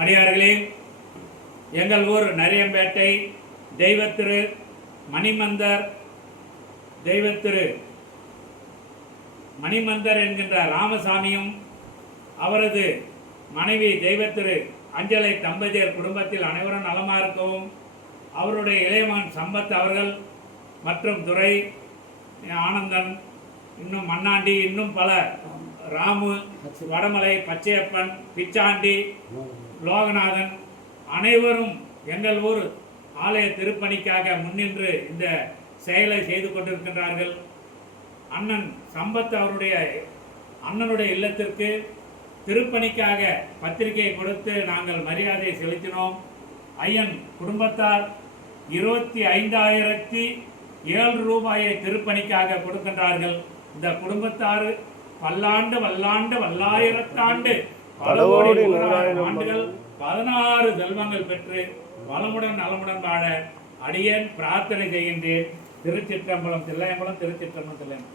அடியார்களே, எங்கள் ஊர் நரியம்பேட்டை தெய்வத்திரு மணிமந்தர் என்கின்ற ராமசாமியும் அவரது மனைவி தெய்வத்திரு அஞ்சலை தம்பதியர் குடும்பத்தில் அனைவரும் நலமாக இருக்கவும், அவருடைய இளையமகன் சம்பத் அவர்கள் மற்றும் துரை ஆனந்தன், இன்னும் மண்ணாண்டி, இன்னும் பல ராமு, வடமலை, பச்சையப்பன், பிச்சாண்டி, லோகநாதன் அனைவரும் எங்கள் ஊர் ஆலய திருப்பணிக்காக முன்னின்று இந்த செயலை செய்து கொண்டிருக்கின்றார்கள். அண்ணன் சம்பத் அவருடைய அண்ணனுடைய இல்லத்திற்கு திருப்பணிக்காக பத்திரிகை கொடுத்து நாங்கள் மரியாதை செலுத்தினோம். ஐயன் குடும்பத்தார் 25,007 ரூபாயை திருப்பணிக்காக கொடுக்கின்றார்கள். இந்த குடும்பத்தார் பல்லாண்டு வல்லாண்டு வல்லாயிரத்தாண்டு பல கோடி ஆண்டுகள் 16 செல்வங்கள் பெற்று வளமுடன் நலமுடன் வாழ அடியேன் பிரார்த்தனை செய்கின்றேன். திருச்சிற்றம்பலம் தில்லையம்பலம், திருச்சிற்றம்பலம் தில்லையம்பலம்.